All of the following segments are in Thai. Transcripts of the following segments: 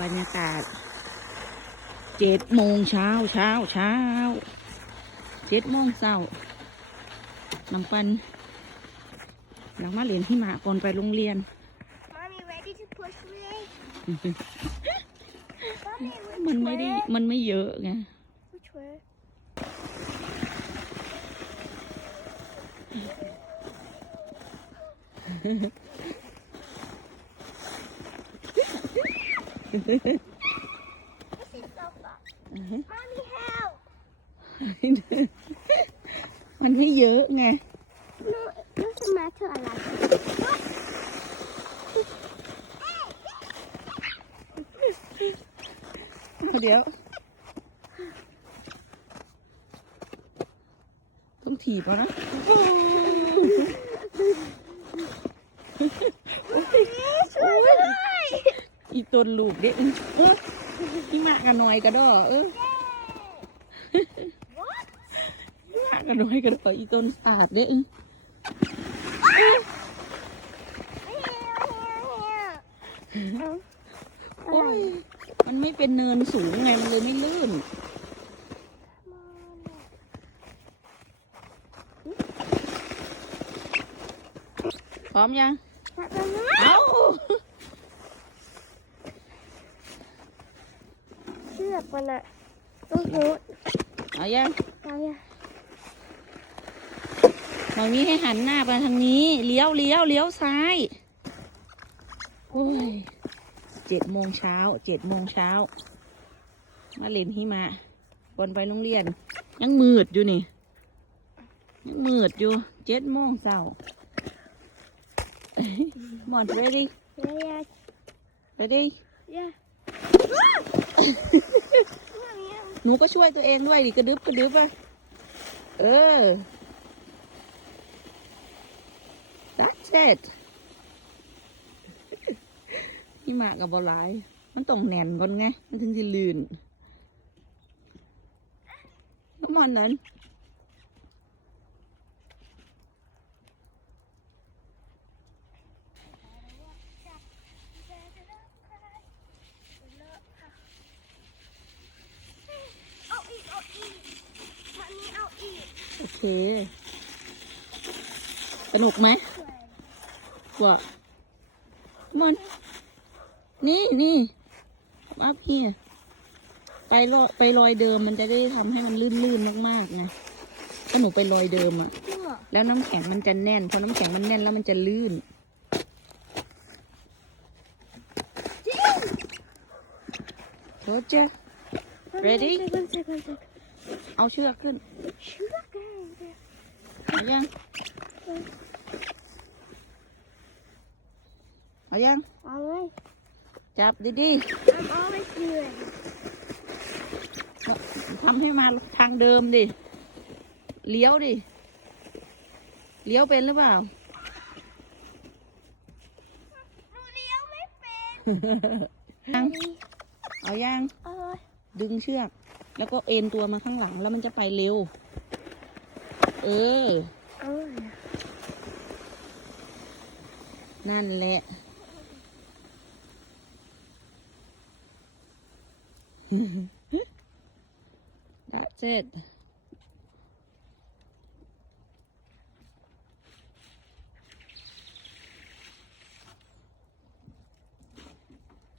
บรรยากาศเจ็ดโมงเช้าเช้าเช้าเจ็ดโมงเช้าน้ำปันหลังมาเรียนที่มาก่อนไปโรงเรียน Mommy, ready to push me? Mommy, which มันไม่ได้ way? มันไม่เยอะไง มันให้เยอะไงลูกสมาเธออะไรเดี๋ยว ต้องถีบเอานะ ช่วยด้วย อี ตนลูกเด็กเออพี่มากกันหน่อยก็ดอเออ What? พี่มากกันหน่อยก็ดออีตนสาดเด็ก Here, here, here. โอ้ยมันไม่เป็นเนินสูงไงมันเลยไม่ลื่นพร้อมยัง เอา เชือกมันอะต้องรู้เอายังเอาอะตอนนี้ให้หันหน้าไปทางนี้ เลี้ยวเลี้ยวเลี้ยวซ้าย โอ้ยเจ็ดโมงเช้า เจ็ดโมงเช้า มาเล่นหิมะบนไปโรงเรียน ยังมืดอยู่นี่ ยังมืดอยู่ เจ็ดโมงเช้าหมอน ready เย้ ready เย้ หนูก็ช่วยตัวเองด้วยดิกระดึบกระดึบอะ เออ that's it พี่มากับบอลายมันต้องแน่นก่อนไง มันถึงจะลื่นน้วมันนั้น เอาอีกเอาอีกมันนี้เอาอีก โอเค สนุกไหมว่ามันนี่นี่อัพพี่ไปรอยไปรอยเดิมมันจะได้ทำให้มันลื่นๆมากๆนะถ้าหนูไปรอยเดิมอะแล้วน้ำแข็งมันจะแน่นพอน้ำแข็งมันแน่นแล้วมันจะลื่นโรเจอ Ready? เอาเชือกขึ้น เชือกไงเอายังเอายัง เอาเลยจับดี I'm always good ๆทำให้มาทางเดิมดิ เลี้ยวดิ เลี้ยวเป็นหรือเปล่าหนูเลี้ยวไม่เป็น ยัง เอายังเอาเลยดึงเชือก แล้วก็เอ็นตัวมาข้างหลังแล้วมันจะไปเร็ว เออเอาเลยนั่นแหละ That's it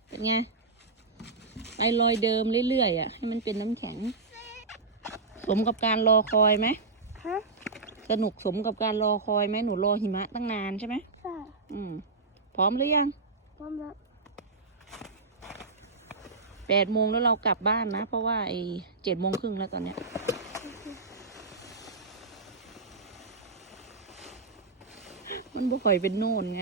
เป็นไง ไปรอยเดิมเรื่อยๆอะให้มันเป็นน้ำแข็ง สมกับการรอคอยไหมฮะสนุกสมกับการรอคอยไหมหนูรอหิมะตั้งนานใช่ไหมใช่อืมพร้อมหรือยังพร้อมแล้วแปดโมงแล้วเรากลับบ้านนะ เพราะว่าไอ้เจ็ดโมงครึ่งแล้วตอนเนี้ยมันบ่ค่อยเป็นโน่นไง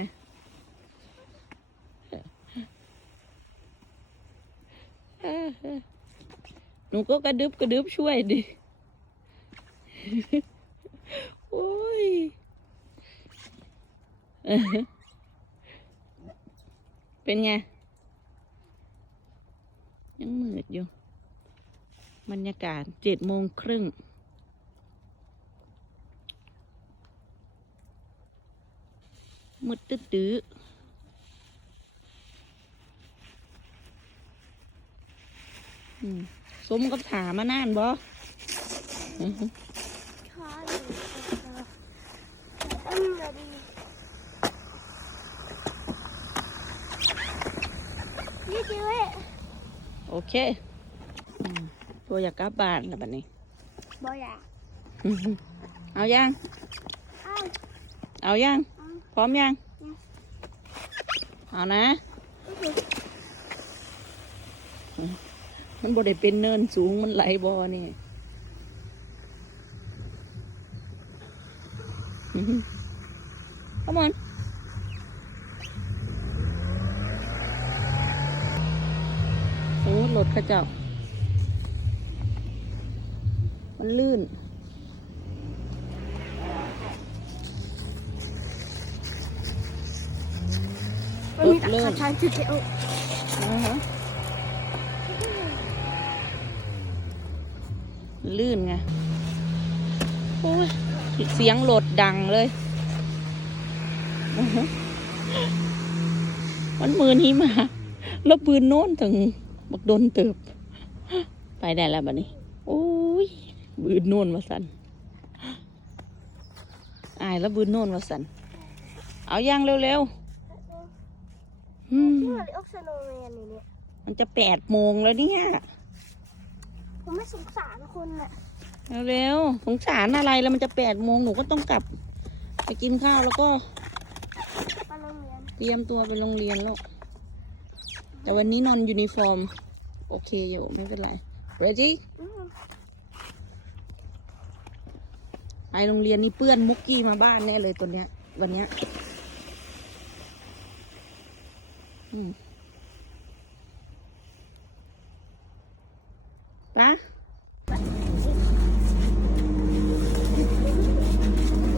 หนูก็กระดึบกระดึบช่วยดิ โอ้ยเป็นไง ยังมืดอยู่ บรรยากาศเจ็ดโมงครึ่งมืดตื้อๆ อืม สมกับถามมานานบ่อื้อหือข้าอยู่อันนี้ดีนี่ดูเว้ยโอเคอืมตัวอยากกลับบ้านแล้วบัดนี้บ่อยากอื้อหือเอายังอ้าวเอายังอ้าวพร้อมยังอืมเอานะ มันบ่ได้เป็นเนินสูงมันไหลบ่อนี่อื้อหือ Come on โอ้รถเข้าเจ้ามันลื่นมันมีแต่ขาชันจุดเดียวอ่าฮะ ลื่นไงโอ้ยเสียงโหลดดังเลย มันมือนี้มา แล้วปืนโน้นถึงบักโดนเติบ ไปได้แล้วบัดนี้ โอ้ยบืนโน่นมาสันอายแล้วบืนโน่นมาสัน เอาย่างเร็วๆอืมมันจะแปดโมงแล้วเนี่ย ผมไม่สงสารคนน่ะเร็วๆสงสารอะไรแล้วมันจะแปดโมงหนูก็ต้องกลับ ไปกินข้าวแล้วก็ ไปโรงเรียนเตรียมตัวไปโรงเรียนแล้วแต่วันนี้นอนยูนิฟอร์ม โอเคอยู่ไม่เป็นไร ready อืมไปโรงเรียนนี่เปื้อนมุกกี้มาบ้านแน่เลยตัวเนี้ย วันเนี้ยอืม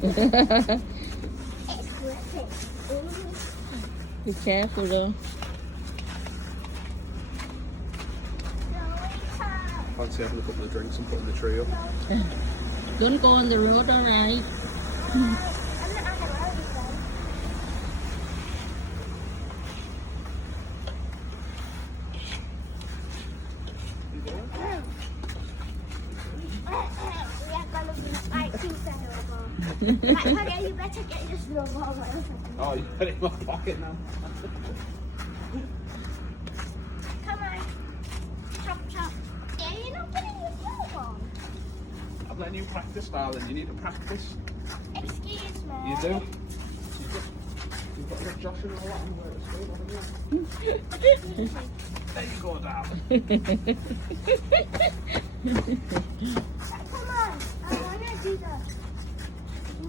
be careful though Fancy having a couple of drinks and putting the tree up. don't go on the road alright honey, you better get your snowball. Oh, you put it in my pocket now. Come on. Chop, chop. Yeah, you're not putting your snowball. I'm letting you practice, darling. You need to practice. Excuse me. You do. You've got, it's haven't you? There you go, darling. Come on. I wanna do the. You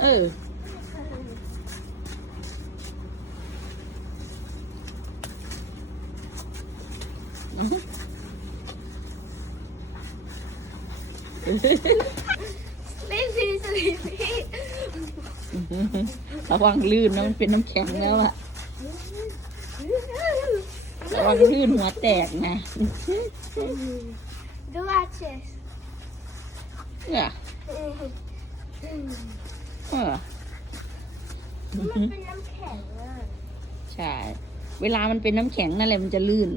เออ Sleepy, sleepy. ระวังลื่นนะมันเป็นน้ำแข็งแล้วอะระวังลื่นหัวแตกนะ Do watch this. เนี่ยเออ มันเป็นน้ำแข็งอะใช่ เวลามันเป็นน้ำแข็งนั่นแหละมันจะลื่น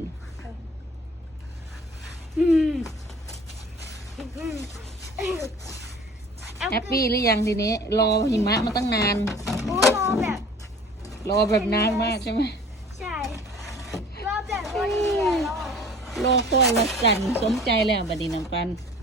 แฮปปี้หรือยังทีนี้ รอหิมะมาตั้งนาน โอ้รอแบบ รอแบบนานมากใช่ไหมใช่รอบแบบวันนี้แล้วรอคอยวัดกันสมใจแล้วบัดนี้น้ำปันใ